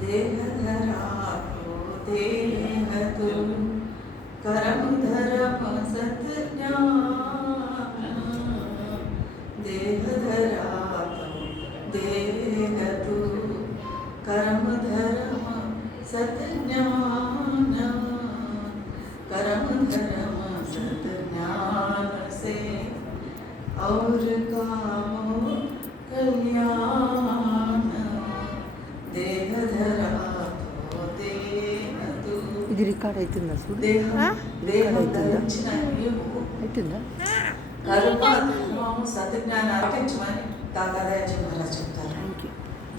देहधरातो देहतु करम धरम सत ज्ञान देहधरातो देहतु करम धरम सत ज्ञान करम धरम सत ज्ञान से और कामो कल्याण देहधरातो देहतु ఇది రికార్డ్ అవుతుందా చూడు దేహం ధరించిన నీవు అవుతుందా కర్మము సత్యజ్ఞానం పాటించమని తాతారాజు మహారాజ్ చెప్తారు. Thank you.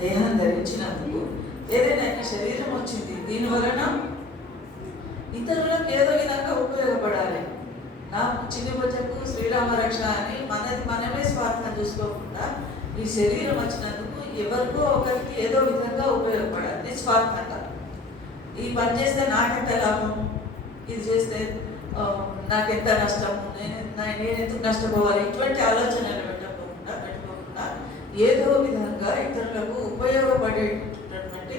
దేహం ధరించినందుకు ఏదైనా శరీరం వచ్చింది, దీని వలన ఇతరులకు ఏదో విధంగా ఉపయోగపడాలి. నా చిన్ని బొచ్చకు శ్రీరామ రక్ష అని మనమే స్వార్థం చూసుకోకుండా ఈ శరీరం వచ్చినందుకు ఎవరికో ఒకరికి ఏదో విధంగా ఉపయోగపడాలి నిస్వార్థంగా. ఈ పని చేస్తే నాకెంత లాభం, ఇది చేస్తే నాకెంత నష్టము, నేను ఎందుకు నష్టపోవాలి, ఇటువంటి ఆలోచనలు పెట్టుకోకుండా ఏదో విధంగా ఇతరులకు ఉపయోగపడేటటువంటి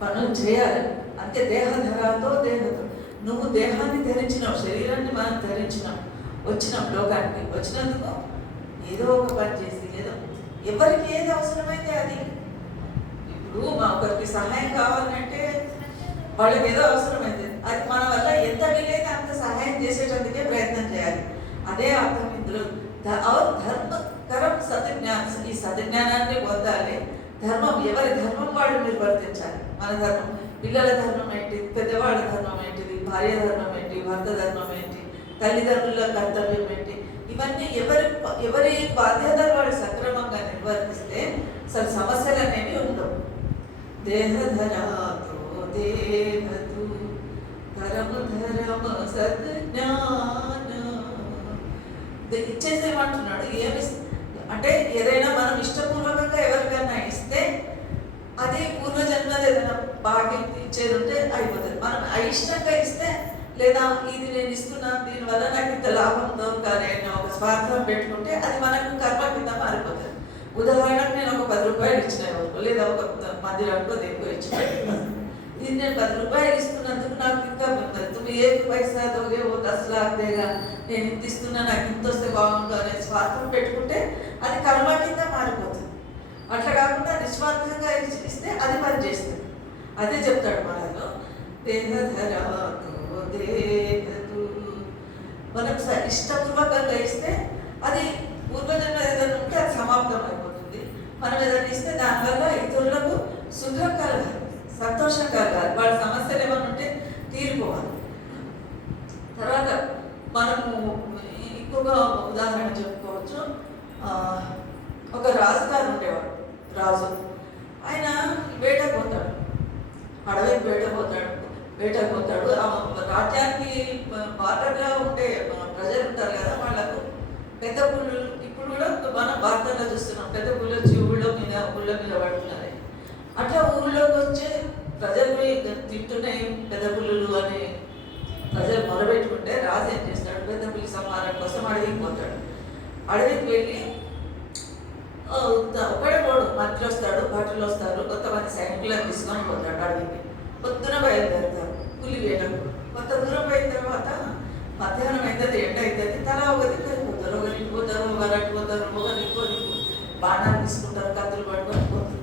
పనులు చేయాలి. అంతే దేహధరాతో దేహతో. నువ్వు దేహాన్ని ధరించినావు, శరీరాన్ని మనం ధరించినాం, వచ్చినాం లోకానికి. వచ్చినందుకు ఏదో ఒక పని చేసి ఏదో ఎవరికి ఏది అవసరమైతే అది. ఇప్పుడు మా ఒకరికి సహాయం కావాలంటే వాళ్ళకి ఏదో అవసరమైతే అది మన వల్ల ఎంత వీలైతే అంత సహాయం చేసేటందుకే ప్రయత్నం చేయాలి. అదే అర్థం ఇందులో. ధర్మకరం సత్యజ్ఞానం. ఈ సత్యజ్ఞానాన్ని పొందాలి. ధర్మం ఎవరి ధర్మం వాళ్ళు నిర్వర్తించాలి. మన ధర్మం, పిల్లల ధర్మం ఏంటి, పెద్దవాళ్ళ ధర్మం ఏంటిది, భార్య ధర్మం ఏంటి, భర్త ధర్మం ఏంటి, తల్లిదండ్రుల కర్తవ్యం ఏంటి, ఇవన్నీ ఎవరి బాధ్యతలు వాళ్ళు సక్రమంగా నిర్వర్తిస్తే అసలు సమస్యలు అనేవి ఉండవు. దేహధరాతో దేహతు కరమ ధరమ సత్ జ్ఞాన. ఇచ్చేసేమంటున్నాడు. ఏమి అంటే ఏదైనా మనం ఇష్టపూర్వకంగా ఎవరికైనా ఇస్తే అది పూర్వజన్మది ఏదైనా బాగా ఇచ్చేది ఉంటే అయిపోతుంది. మనం అయిష్టంగా ఇస్తే లేదా ఇది నేను ఇస్తున్నాను దీనివల్ల నాకు ఇంత లాభం దొరకాలి అని ఒక స్వార్థం పెట్టుకుంటే అది మనకు కర్మ కింద మారిపోతుంది. ఉదాహరణకు నేను ఒక 10 రూపాయలు ఇచ్చిన ఎవరికో, లేదా ఒక మందిరానికో దేనికో ఇచ్చిన, ఇది నేను 10 రూపాయలు ఇస్తున్నందుకు నాకు ఇంకా తుమ్మి ఏ పైసా దోగే ఓ 10 लाख దేగా, నేను ఇంత ఇస్తున్నా నాకు ఇంత వస్తే బాగుండు అనే స్వార్థం పెట్టుకుంటే అది కర్మ కింద మారిపోతుంది. అట్లా కాకుండా నిస్వార్థంగా ఇస్తే అది పని చేస్తుంది. అదే చెప్తాడు మనలో దేహధరాతో దేహతు. మనం ఇష్టపూర్వకంగా ఇస్తే అది పూర్వజన్మ ఏదైనా ఉంటే అది సమాప్తం అయిపోతుంది. మనం ఏదైనా ఇస్తే దానివల్ల ఇతరులకు సుఖం కలగాలి, సంతోషం కలగాలి, వాళ్ళ సమస్యలు ఏమైనా ఉంటే తీరిపోవాలి. తర్వాత మనము ఇంకొక ఉదాహరణ చెప్పుకోవచ్చు. ఒక రాజుగారు ఉండేవాడు. రాజు ఆయన వేటకు పోతాడు, అడవికి వేటకు పోతాడు. రాజ్యానికి బార్డర్లో ఉండే ప్రజలు ఉంటారు కదా, వాళ్ళకు పెద్ద పుల్లు ఇప్పుడు కూడా మనం వార్తల్లో చూస్తున్నాం, పెద్ద పుల్లు వచ్చి ఊళ్ళ మీద పడుతున్నాయి. అట్లా ఊళ్ళోకి వచ్చి ప్రజలు తింటున్నాయి పెద్ద పుల్లులు అని ప్రజలు మొదలుపెట్టుకుంటే రాజు ఏం చేస్తాడు, పెద్ద పుల్లి సంహారం కోసం అడవికి పోతాడు. అడవికి వెళ్ళి ఒకడే పోడు, మంత్రులు వస్తాడు, భటులు వస్తారు, కొంతమంది సైనికులను తీసుకొని పోతాడు అడవికి. పొద్దున బయలుదేరుతారు పులి వేటకు. కొంత దూరం పోయిన తర్వాత మధ్యాహ్నం అవుతుంది, ఎండ అవుతుంది, తల ఒక దిక్కు వెళ్ళిపోతారు, ఒకరు ఇటుపోతారు, ఒకరు అటుపోతారు, ఒకరు ఇంకో దిక్కు బాణాలు తీసుకుంటారు, కత్తులు పట్టుకొని పోతారు.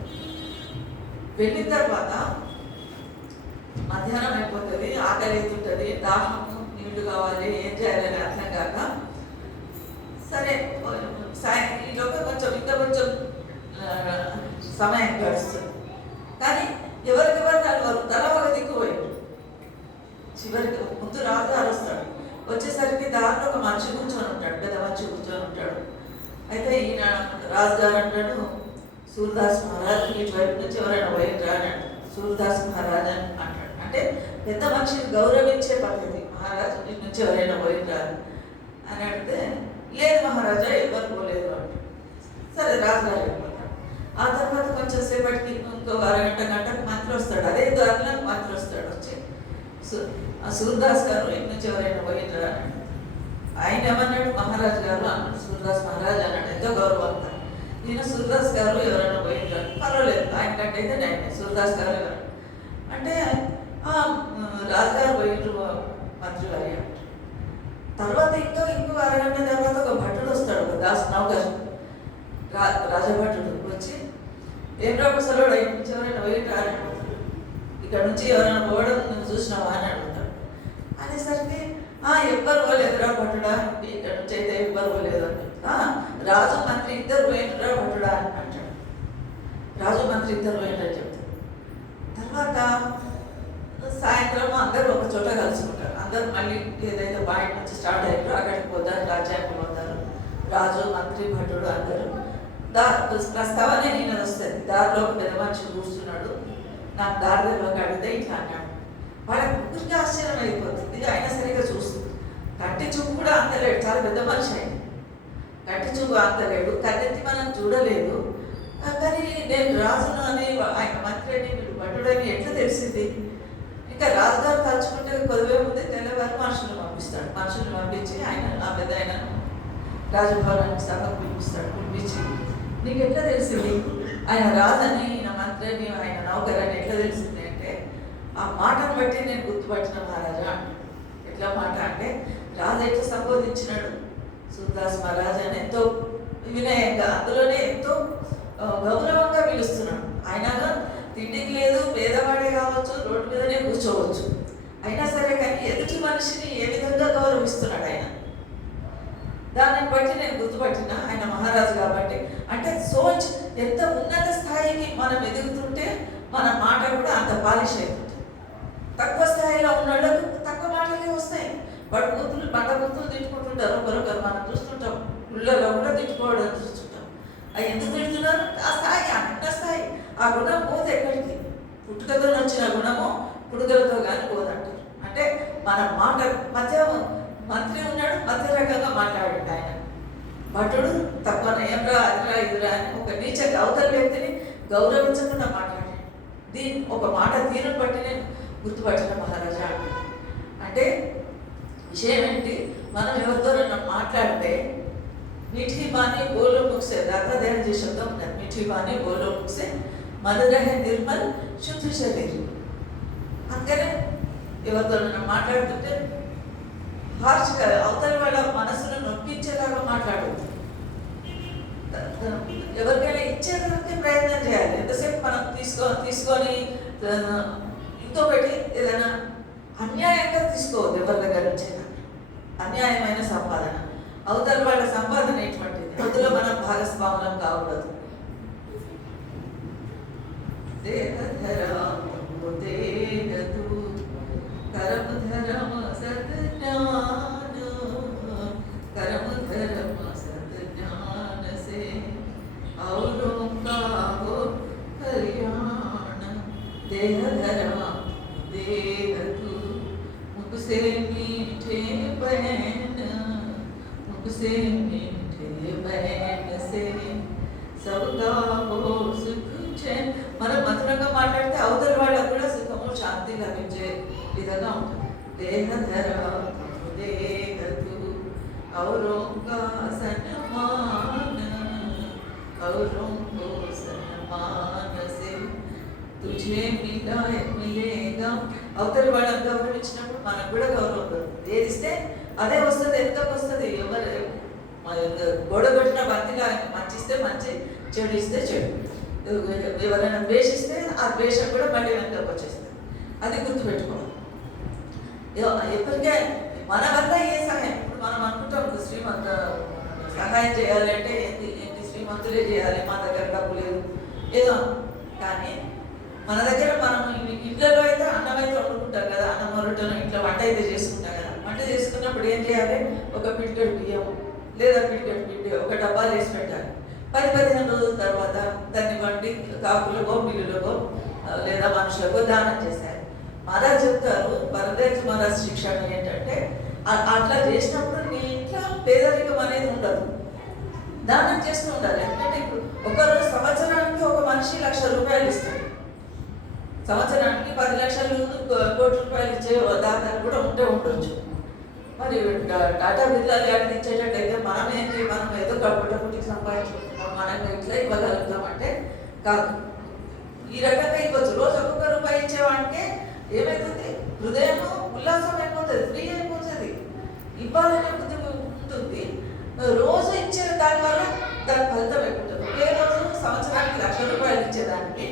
వెళ్ళిన తర్వాత మధ్యాహ్నం అయిపోతుంది, ఆకలి అవుతుంటుంది, దాహము, నీళ్లు కావాలి, ఏం చేయాలని అర్థం కాక సరే ఈలోగా ఇంకా కొంచెం సమయం గడుస్తుంది. కానీ ఎవరికెవరు వారు తల ఒక దిక్కు పోయారు. చివరికి ముందు రాజుగారు వస్తాడు. వచ్చేసరికి దారిలో ఒక మనిషి కూర్చొని ఉంటాడు, పెద్ద మనిషి కూర్చొని ఉంటాడు. అయితే ఈయన రాజుగారు అంటాడు, సూర్దాస్ మహారాజ్ ఇటువైపు నుంచి ఎవరైనా పోయిండ్రా అని అంటాడు. సూర్దాస్ మహారాజ్ అని అంటాడు. అంటే పెద్ద మనిషిని గౌరవించే పద్ధతి. మహారాజు ఇటు నుంచి ఎవరైనా పోయిండ్రా అని అడిగితే లేదు మహారాజా ఎవరు పోలేదు అంటాడు. సరే రాజుగారు వెళ్ళిపోతాడు. ఆ తర్వాత కొంచెం సేపటికి ఇంకో గంటకు మంత్రి వస్తాడు. అదే దారిలో మంత్రి వస్తాడు. వచ్చి సూర్దాస్ గారు ఇటు నుంచి ఎవరైనా పోయిండ్రా అని ఆయన ఏమన్నాడు, మహారాజు గారు అన్నాడు. సూర్దాస్ మహారాజ్ అన్నాడు, ఎంతో గౌరవంగా. నేను సూర్దాస్ గారు ఎవరైనా పోయిండ్రా, పర్వాలేదు, ఆయన కంటే అయితే నేను సూర్దాస్ గారు ఎవరు అంటే "ఆ, రాజుగారు పోయిండ్రు మంత్రి గారి" అంటారు. తర్వాత ఇంకో అరగంట తర్వాత ఒక భటుడు వస్తాడు, ఒక దాస్ నౌకర్ రాజభటుడు వచ్చి "ఏం రా ముసలోడు ఎవరైనా పోయిండ్రా" అని అడుగుతాడు. "ఇక్కడ నుంచి ఎవరైనా పోవడం నువ్వు చూసినావా" అని అడుగుతాడు. అనేసరికి ఎవ్వరు పోలేదురా భటుడా, ఇక్కడ నుంచి అయితే ఎవ్వరు పోలేదు అని. రాజు మంత్రి ఇద్దరు పోయిండ్రా భటుడా అని అంటాడు. రాజు మంత్రి ఇద్దరు పోయిండ్రని చెప్తాడు. తర్వాత సాయంత్రం అందరూ ఒక చోట కలుసుకుంటారు. అందరూ మళ్ళీ ఏదైతే పాయింట్ నుంచి స్టార్ట్ అయ్యారో అక్కడికి పోతారు, రాజ్యానికి పోతారు. రాజు మంత్రి భటుడు అందరూ ప్రస్తావన నేను వస్తుంది. దారిలో ఒక పెద్ద మనిషి కూర్చున్నాడు. నాకు దారిలోకి అడిగితే ఇట్లా అన్నాడు. వాళ్ళ ముగ్గురికి ఆశ్చర్యం అయిపోతుంది. అయినా సరిగా చూస్తుంది. కంటి చూపు కూడా అంతలేడు, చాలా పెద్ద మనిషి అయింది. కంటి చూపు అంతలేడు, కన్నెత్తి మనం చూడలేదు. కానీ నేను రాజును అని, ఆయన మంత్రి అని, వీడు భటుడని ఎట్లా తెలిసింది? ఇంకా రాజుగారు తలుచుకుంటే కొద్దివే ముందే తెల్లవారు మనుషులను పంపిస్తాడు. మనుషులను పంపించి ఆ పెద్ద ఆయన రాజభవనానికి సభకు పిలిపించి "నీకు ఎట్లా తెలిసింది ఆయన రాజని, ఈయన మంత్రి అని, ఆయన నౌకరని ఎట్లా తెలిసింది" అంటే "ఆ మాటను బట్టి నేను గుర్తుపట్టిన మహారాజా" అంటాడు. ఎట్లా మాట అంటే రాజు ఎట్లా సంబోధించినాడు, సూర్దాస్ మహారాజా అని ఎంతో వినయంగా, అందులోనే ఎంతో గౌరవంగా పిలుస్తున్నాడు. ఆయనగా తిండికి లేదు, పేదవాడే కావచ్చు, రోడ్డు మీదనే కూర్చోవచ్చు. అయినా సరే కానీ ఎదుటి మనిషిని ఏ విధంగా గౌరవిస్తున్నాడు ఆయన, దాన్ని బట్టి నేను గుర్తుపట్టిన ఆయన మహారాజు కాబట్టి. అంటే సోచ్ ఎంత ఉన్నత స్థాయికి మనం ఎదుగుతుంటే మన మాట కూడా అంత పాలిష్ అవుతుంది. తక్కువ స్థాయిలో ఉన్న వాళ్ళకు తక్కువ మాటలే వస్తాయి. వాడు బండ గుర్తులు తిట్టుకుంటుంటారు ఒకరొకరు, మనం చూస్తుంటాం. ఇళ్ళలో కూడా తిట్టుకోవడం చూస్తుంటాం. అవి ఎందుకు తిడుతున్నారు? ఆ స్థాయి, అంత స్థాయి. ఆ గుణం పోతే ఎక్కడికి? పుట్టుకతో వచ్చిన గుణము పుట్టుకలతో కానీ పోదంటారు. అంటే మన మాట మధ్య మంత్రి ఉన్నాడు, మధ్య రకంగా మాట్లాడాడు ఆయన. భటుడు తక్కువ ఏమ్రా అదిరా ఇదిరా అని ఒక నీచ అవతల వ్యక్తిని గౌరవించకుండా మాట్లాడాడు. దీన్ని ఒక మాట తీరును బట్టి నేను గుర్తుపట్టిన మహారాజా అంటే విషయం ఏంటి? మనం ఎవరితో మాట్లాడితే मीठी वाणी बोलो मुख से, दाता दयाल जी शब्द है, मीठी वाणी बोलो मुख से मन रहे निर्मल शुद्ध शरीर. అందుకనే ఎవరితో మాట్లాడుతుంటే హార్ష్గా అవతల వాళ్ళ మనసును నొప్పించేలాగా మాట్లాడద్దు. ఎవరికైనా ఇచ్చేదానికి ప్రయత్నం చేయాలి. ఎంతసేపు మనం తీసుకొని ఇంకొకటి ఏదైనా అన్యాయంగా తీసుకోవద్దు. ఎవరి దగ్గర నుంచి అన్యాయమైన సంపాదన, అవతల వాళ్ళ సంపాదన ఎటువంటిది, అందులో మనం భాగస్వాములం కాకూడదు. मुझसे मीठे बहन, मुझसे मीठे बहन से सबका हो सुख चैन. మనం మధురంగా మాట్లాడితే అవతల వాళ్ళకు కూడా సుఖము శాంతి లభించే విధంగా ఉంటుంది. దేహధర దేహతు ఔరోం కా సన్మాన, ఔరోం కో సన్మాన సే తుझे మిలేగా. అవతల వాళ్ళని గౌరవించినప్పుడు మనకు కూడా గౌరవం దొరుకుతుంది. ఏది ఇస్తే అదే వస్తుంది, ఎంతకు వస్తుంది. గొడవ పెట్టిన బంతిలా మంచి ఇస్తే మంచి, చెడు ఇస్తే చెడు. ఎవరైనా ద్వేషిస్తే ఆ ద్వేషం కూడా మళ్ళీ వెనకకు వచ్చేస్తుంది. అది గుర్తుపెట్టుకోవాలి. ఎప్పటికే మన వల్ల ఏ సహాయం, ఇప్పుడు మనం అనుకుంటాం శ్రీమంత సహాయం చేయాలి అంటే ఏంటి శ్రీమంతులే చేయాలి, మా దగ్గర డబ్బు లేదు ఏదో. కానీ మన దగ్గర మనం ఇంట్లో అయితే అన్నం అయితే వండుకుంటాం కదా, అన్నం రొట్టెను ఇంట్లో వంట అయితే చేసుకుంటాం కదా. వంట చేసుకున్నప్పుడు ఏం చేయాలి? ఒక పిడికెడు బియ్యం లేదా పిడికెడు పిండి ఒక డబ్బాలు వేసి పెట్టాలి. 10-15 రోజుల తర్వాత దాన్ని వండి కాకులకో పిల్లులకో లేదా మనుషులకో దానం చేశారు. మహారాజ్ చెప్తారు, భరద్వాజ్ మహారాజ్ శిక్షణ ఏంటంటే అట్లా చేసినప్పుడు నీ ఇంట్లో పేదరికం అనేది ఉండదు, దానం చేస్తూ ఉండాలి. ఎందుకంటే ఇప్పుడు ఒకరోజు సంవత్సరానికి ఒక మనిషి 1,00,000 రూపాయలు ఇస్తాడు. సంవత్సరానికి 10 లక్షలు కోటి రూపాయలు ఇచ్చే దాతలు కూడా ఉండొచ్చు. మరి టాటా బిర్లాలు ఎక్కడ ఇచ్చేటట్టయితే మనం ఏంటి, మనం ఏదో కట్టుబడి సంపాదించుకుంటున్నాం, మనం ఇట్లా ఇవ్వగలుగుతామంటే కాదు. ఈ రకంగా ఇవ్వచ్చు. రోజు ఒక్కొక్క రూపాయి ఇచ్చేవాడికే ఏమవుతుంది, హృదయం ఉల్లాసం అయిపోతుంది, ఫ్రీ అయిపోతుంది, ఇవ్వాలనే బుద్ధి ఉంటుంది. రోజు ఇచ్చే దానివల్ల దాని ఫలితం ఎక్కుంటుంది. ఒకే రోజు సంవత్సరానికి ₹1,00,000 ఇచ్చేదానికి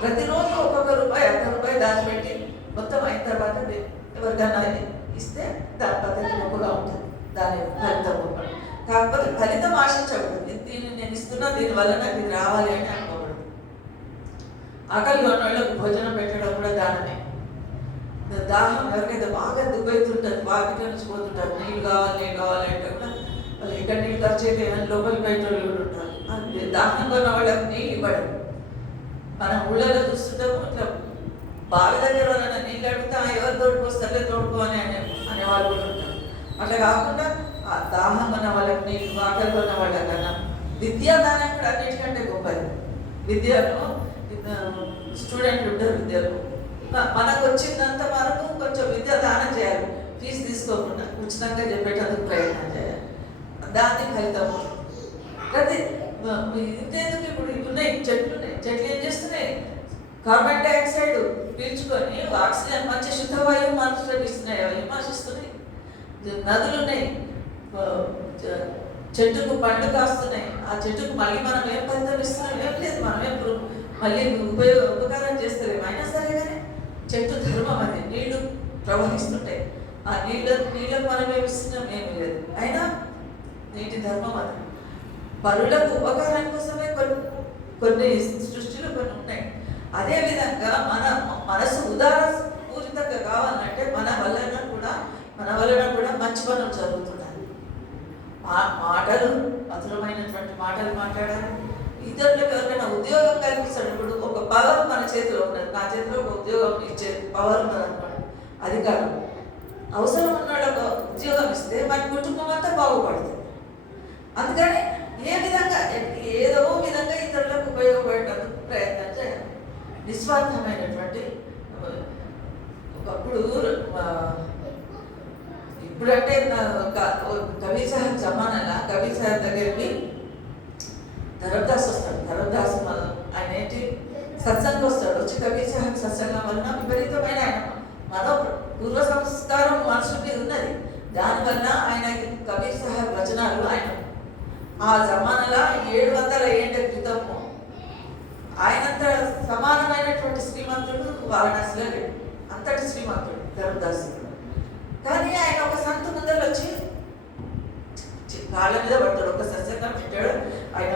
ప్రతిరోజు ఒక్కొక్క రూపాయి, ₹1 దాచిపెట్టి మొత్తం అయిన తర్వాత ఎవరికైనా ఇస్తే దాని పద్ధతి గొప్పగా ఉంటుంది, దాని ఫలితం గొప్ప. కాకపోతే ఫలితం ఆశించకూడదు. దీన్ని నేను ఇస్తున్నా, దీనివల్ల నాకు ఇది రావాలి అని అనుకోకూడదు. ఆకలి ఉన్న వాళ్ళకు భోజనం పెట్టడం కూడా దానమే. దాహం ఎవరికైతే బాగా దుబ్బైతుంటుంది, వాకిట నుంచి పోతుంటారు, నీళ్ళు కావాలి అంటే కూడా వాళ్ళు ఇక్కడ నీళ్ళు ఖర్చు అయితే లోపలికి బయట వాళ్ళు కూడా ఉంటారు. దాహంగా ఉన్న వాళ్ళకి నీళ్ళు ఇవ్వడం. మనం ఊళ్ళలో చూస్తుంటాము, ఇట్లా బావి దగ్గర వాళ్ళ నీళ్ళు అడిగితే ఎవరు తోడుకొస్తారే తోడుకో అనేవాళ్ళు కూడా ఉంటారు. అట్లా కాకుండా ఆ దాహం ఉన్న వాళ్ళకి నీళ్ళు, ఆకలి ఉన్న వాళ్ళకన్నా విద్యాదానం కూడా అన్నిటికంటే గొప్పది. విద్యలో స్టూడెంట్ ఉంటారు, విద్యలో మనకు వచ్చిందంత వరకు కొంచెం విద్య దానం చేయాలి, ఫీజు తీసుకోకుండా ఉచితంగా చెప్పేటందుకు ప్రయత్నం చేయాలి. దాన్ని ఫలితం ప్రతి ఇంతేందుకు ఇప్పుడు ఉన్నాయి చెట్లు ఏం చేస్తున్నాయి, కార్బన్ డైఆక్సైడ్ పీల్చుకొని ఆక్సిజన్ మంచి శుద్ధవాయువు మనుషులకు ఇస్తున్నాయి, అవి విమర్శిస్తున్నాయి. నదులు ఉన్నాయి, చెట్టుకు పండ్లు కాస్తున్నాయి, ఆ చెట్టుకు మళ్ళీ మనం ఏం ఫలితం ఇస్తున్నాం ఏం లేదు, మనం ఎప్పుడు మళ్ళీ ఉపకారం చేస్తలేము. అయినా సరే కానీ చెట్టు ధర్మం అది, నీళ్లు ప్రవహిస్తుంటాయి, ఆ నీళ్ళకు మనం ఏమి ఇస్తున్నాం ఏమి లేదు, అయినా నీటి ధర్మం అది. పరులకు ఉపకారం కోసమే కొన్ని సృష్టిలో కొన్ని ఉన్నాయి. అదేవిధంగా మన మనసు ఉదారపూరితంగా కావాలంటే మన వలన కూడా మంచి పనులు జరుగుతున్నాయి. మాటలు మధురమైనటువంటి మాటలు మాట్లాడాలి. ఇతరులకు ఎవరైనా ఉద్యోగం కల్పిస్తాడు. ఇప్పుడు ఒక పవర్ మన చేతిలో ఉండదు, నా చేతిలో ఒక ఉద్యోగం ఇచ్చే పవర్ ఉన్నది అనుకోండి, అధికారం. అవసరం ఉన్నాడు ఒక ఉద్యోగం ఇస్తే మన కుటుంబం అంతా బాగుపడుతుంది. అందుకని ఏదో విధంగా ఇతరులకు ఉపయోగపడేందుకు ప్రయత్నం చేయాలి. నిస్వార్థమైనటువంటి ఒకప్పుడు ఇప్పుడంటే కబీర్ సాహెబ్ జమానాలా కబీర్ సాహెబ్ దగ్గరికి ధరమ్దాస్ వస్తాడు. ధరమ్దాస్ ఆయన ఏంటి సత్సంగం వస్తాడు. వచ్చి కబీర్ సాహెబ్ సత్సంగం వలన విపరీతమైన ఆయన పూర్వ సంస్కారం మనుషుల మీద ఉన్నది. దానివల్ల ఆయన కబీర్ సాహెబ్ వచనాలు ఆయన ఆ జమానాలో 700 ఏళ్ల క్రితము ఆయనంత సమానమైనటువంటి శ్రీమంతుడు వారణాసిలో లేడు. అంతటి శ్రీమంతుడు ధరమ్దాస్. కానీ ఆయన ఒక సంత ముందర వచ్చి కాళ్ళ మీద పడతాడు. ఒక సత్సంగం పెట్టాడు. ఆయన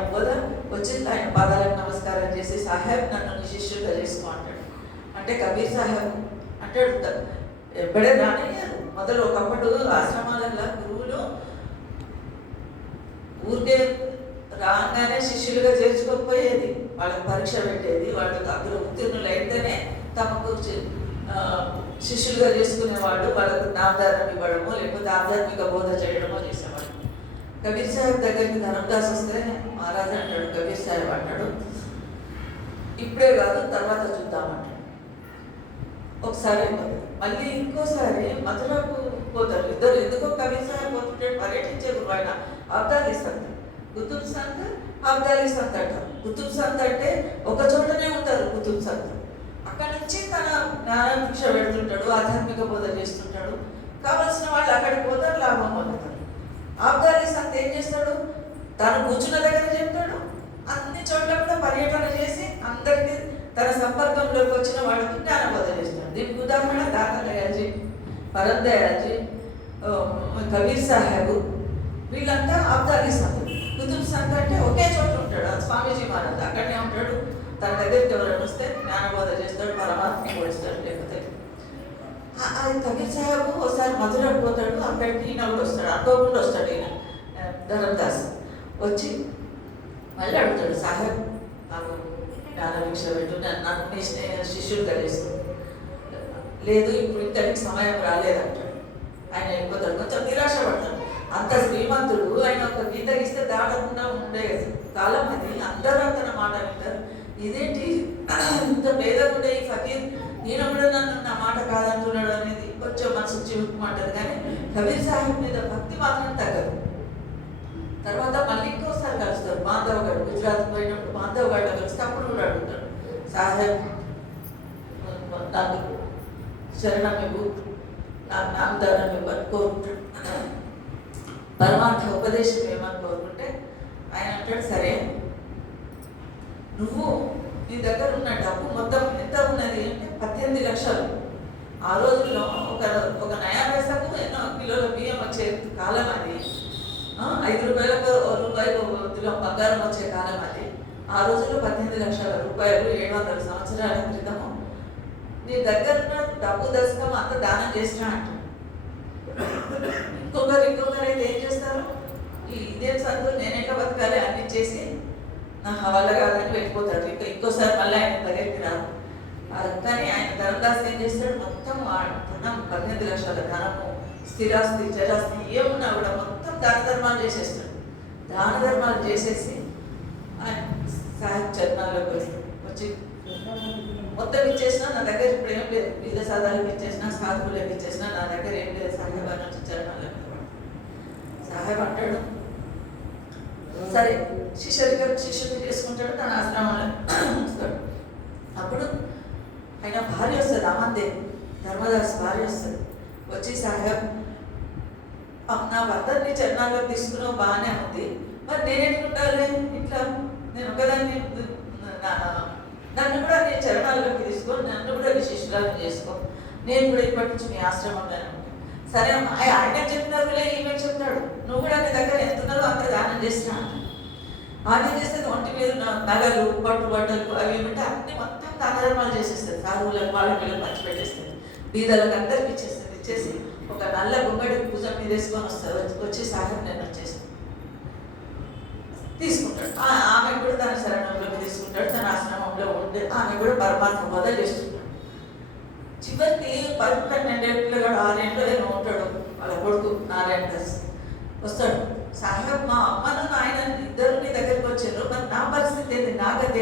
వచ్చి ఆయన పాదాలకు నమస్కారం చేసి, సాహెబ్ నన్ను నీ శిష్యులుగా చేసుకో అంటాడు. అంటే కబీర్ సాహెబ్ అంటాడు ఎప్పుడే రానియ్యారు. మొదలు ఒకప్పుడు ఆశ్రమాలలో గురువులు ఊరికే రాగానే శిష్యులుగా చేర్చుకోకపోయేది, వాళ్ళకి పరీక్ష పెట్టేది. వాళ్ళకి అందులో ఉత్తీర్ణులు అయితేనే తమకు శిష్యులుగా చేసుకునేవాళ్ళు. వాళ్ళకు నామదానం ఇవ్వడమో లేకపోతే ఆధ్యాత్మిక బోధ చేయడమో చేసేవాళ్ళు. కబీర్ సాహెబ్ దగ్గరికి ధరమ్దాస్ వస్తే మహారాజు అంటాడు, కబీర్ సాహెబ్ అంటాడు, ఇప్పుడే కాదు తర్వాత చూద్దామంటాడు. ఒకసారి మళ్ళీ ఇంకోసారి మధురకు పోతారు ఇద్దరు. ఎందుకో కబీర్ సాహెబ్ పోతుంటే పర్యటించే గురువు ఆయన అబ్దాలీ సంత్, కుతుబ్ సంత్, అబ్దాలీ సంత్ అంటారు. కుతుబ్ సంత్ అంటే ఒక చోటనే ఉంటారు. కుతుబ్ సంత్ అక్కడ నుంచి తన జ్ఞానభిక్ష పెడుతుంటాడు, ఆధ్యాత్మిక బోధ చేస్తుంటాడు. కావలసిన వాళ్ళు అక్కడికి పోతారు, లాభం పొందుతారు. అబ్దాలీ సంత్ ఏం చేస్తాడు, తను కూర్చున్న దగ్గర చెప్తాడు, అన్ని చోట్ల కూడా పర్యటన చేసి అందరికీ తన సంపర్కంలోకి వచ్చిన వాళ్ళకి జ్ఞానబోధ చేస్తాడు. దీనికి ఉదాహరణ దాతా దయాల్జీ, పరం దయాల్జీ, కబీర్ సాహెబ్, వీళ్ళంతా అబ్దాలీ సంత్. కుతుబ్ సంత్ అంటే ఒకే చోట ఉంటాడు. స్వామీజీ మహారాజ్ అక్కడనే ఉంటాడు. తన దగ్గరికి ఎవరైనా వస్తే జ్ఞానబోధ చేస్తాడు, పరమాత్మ పోయిస్తాడు. లేకపోతే అది కబీర్ సాహెబ్ ఒకసారి మధురకు పోతాడు. అక్కడికి ఈయన కూడా వస్తాడు, అనుకోకుండా వస్తాడు. ఈయన ధరమ్దాస్ వచ్చి మళ్ళీ అడుగుతాడు, సాహెబ్ నాకు జ్ఞానభిక్ష పెట్టు, నన్ను నీ శిష్యులుగా చేసుకో. లేదు ఇప్పుడు ఇంతటికి సమయం రాలేదంటాడు. ఆయన వెళ్ళిపోతాడు. కొంచెం నిరాశ పడతాడు. అంత శ్రీమంతుడు, ఆయన ఒక గీత గీస్తే దాటకుండా ఉండే కాలం అది. అందరూ తన మాట వింటారు. ఇదేంటి ఇంత పేదగా ఉండే ఈ ఫకీర్, ఈయన కూడా నన్ను నా మాట కాదంటున్నాడు అనేది కొంచెం మనసు చివుకుమంటది. కానీ కబీర్ సాహెబ్ మీద భక్తి మాత్రం తగ్గదు. తర్వాత మళ్ళీ ఇంకోసారి కలుస్తారు. మాధవగఢ్, గుజరాత్ పోయినప్పుడు మాధవగఢ్లో కలిస్తే అప్పుడు కూడా అడుగుతాడు, సాహెబ్ నాకు శరణం ఇవ్వు, నాకు నామదానం ఇవ్వని కోరుకుంటాడు. పరమార్థ ఉపదేశం ఏమని కోరుకుంటే ఆయన అంటాడు, సరే నువ్వు నీ దగ్గర ఉన్న డబ్బు మొత్తం ఎంత ఉన్నది అంటే 18 లక్షలు. ఆ రోజుల్లో ఒక నయా పైసకు ఎన్నో కిలోల బియ్యం వచ్చే కాలం అది. 5 రూపాయలకు రూపాయలు కిలో బంగారం వచ్చే కాలం అది. ఆ రోజుల్లో 18 లక్షల రూపాయలు 700 సంవత్సరాల క్రితము. నీ దగ్గర ఉన్న డబ్బు దశకం అంత దానం చేసినా అంట. ఇంకొకరు అయితే ఏం చేస్తారు, ఇదే చదువు నేను ఎట్లా బతకాలి అన్ని చేసి నా హవాలా కాదని వెళ్ళిపోతాడు. ఇంకోసారి మళ్ళీ ఆయన దగ్గరికి రాదు. కానీ ఆయన ధనదాస్ ఏం చేస్తాడు, మొత్తం ఆ ధనం 18 లక్షల ధనము, స్థిరాస్తి చరాస్తి ఏమున్నా కూడా మొత్తం దాన ధర్మాలు చేసేస్తాడు. దాన ధర్మాలు చేసేసి ఆయన సాహెబ్ చరణాల్లోకి వచ్చి మొత్తం ఇచ్చేసినా నా దగ్గర ఇప్పుడు ఏం లేదు, బీద సాధాలకు ఇచ్చేసినా సాధువులకు ఇచ్చేసినా నా దగ్గర ఏం లేదు సాహెబ్ అని వచ్చి చరణాల్లోకి సాహెబ్ అంటాడు, సరే శిష్యుని చేసుకుంటాడు, తన ఆశ్రమంలో వస్తాడు. అప్పుడు ఆయన భార్య వస్తుంది, అమందేవ్ ధర్మదాస్ భార్య వస్తుంది. వచ్చి సాహెబ్ నా భర్తని చరణాల్లోకి తీసుకున్నావు బాగానే ఉంది, మరి నేను ఎట్టుకుంటాను ఇట్లా, నేను ఒకదాన్ని నన్ను కూడా నీ చరణాల్లోకి తీసుకో, నన్ను కూడా నీ శిష్యులను చేసుకో, నేను కూడా ఇప్పటి నుంచి మీ ఆశ్రమంలోనే ఉంటాను. సరే ఆయన చెప్తున్నారులే, ఈమె చెప్తాడు, నువ్వు కూడా నీ దగ్గర ఎంత ఉన్నదో అంత దానం చేసినా. ఆయన చేస్తే ఒంటి మీద నగలు బట్టలు అవి ఏమంటే అన్ని మొత్తం దానధర్మాలు చేసేస్తుంది. సాధువులకు వాళ్ళ పిల్లలు పంచి పెట్టేస్తుంది, బీదలకు అందరికి ఇచ్చేస్తుంది. ఇచ్చేసి ఒక నల్ల గుమ్మడి భుజం మీద వేసుకొని వస్తారు. వచ్చి సాహెబ్ నేను వచ్చేసి తీసుకుంటాడు. ఆమె కూడా తన శరణంలోకి తీసుకుంటాడు, తన ఆశ్రమంలో ఉండే ఆమె కూడా పరమాత్మ మొదలు చేస్తుంటాడు. చివరికి 12 పిల్లగాడు 6 ఏళ్ళు ఏమో ఉంటాడు, వాళ్ళ కొడుకు నారాయణ దాస్ వస్తాడు. సాహెబ్ మా అమ్మను నాయన ఇద్దరు నీ దగ్గరికి వచ్చారు, మరి నా పరిస్థితి ఏంటి, నా గతి